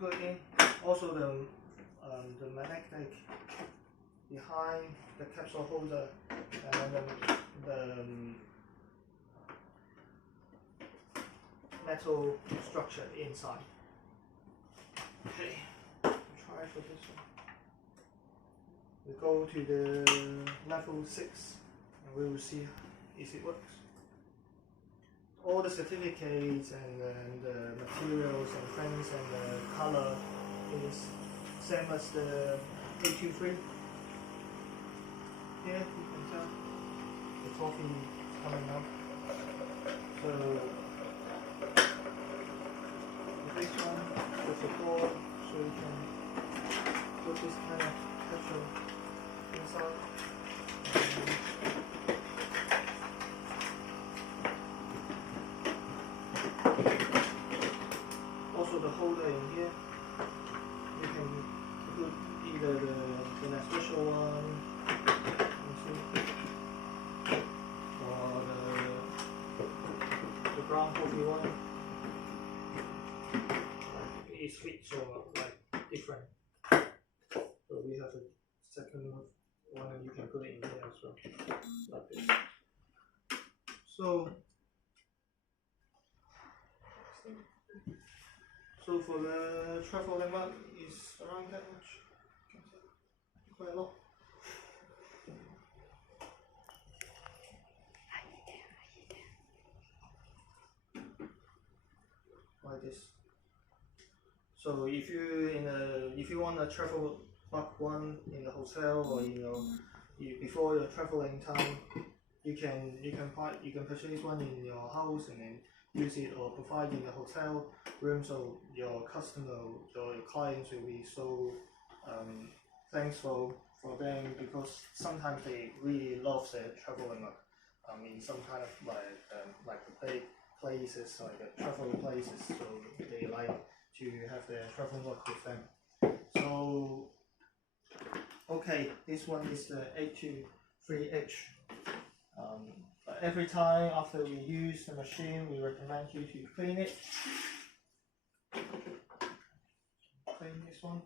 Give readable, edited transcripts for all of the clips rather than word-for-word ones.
put in. Also the magnetic behind the capsule holder, and then the metal structure inside. Okay, try for this one. We go to the level 6 and we will see if it works. All the certificates and the materials and things and the color is same as the 823. Here you can tell the coffee is coming out. So this one with the board, so you can put this kind of capsule inside. Also the holder in here, you can put either the Nespresso one or the brown coffee one. It fits or like different. So we have a second one and you can put it in here as well, like this. So for the traveling one is around that much. Quite a lot. Like this. So if you want a travel bag one in the hotel, or before your traveling time, you can purchase one in your house and then use it or provide in the hotel room, so your your clients will be so thankful for them, because sometimes they really love their traveling mug. In some kind of like the big places, like the travel places, so they like to have their travel mug with them. So okay, this one is the 823H. But every time after we use the machine, we recommend you to clean it. Clean this one.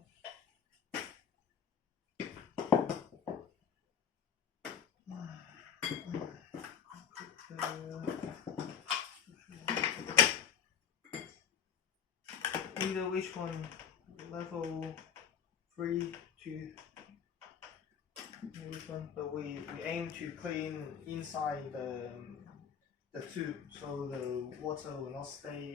Either which one, level 3 to which one, but we aim to clean inside the tube, so the water will not stay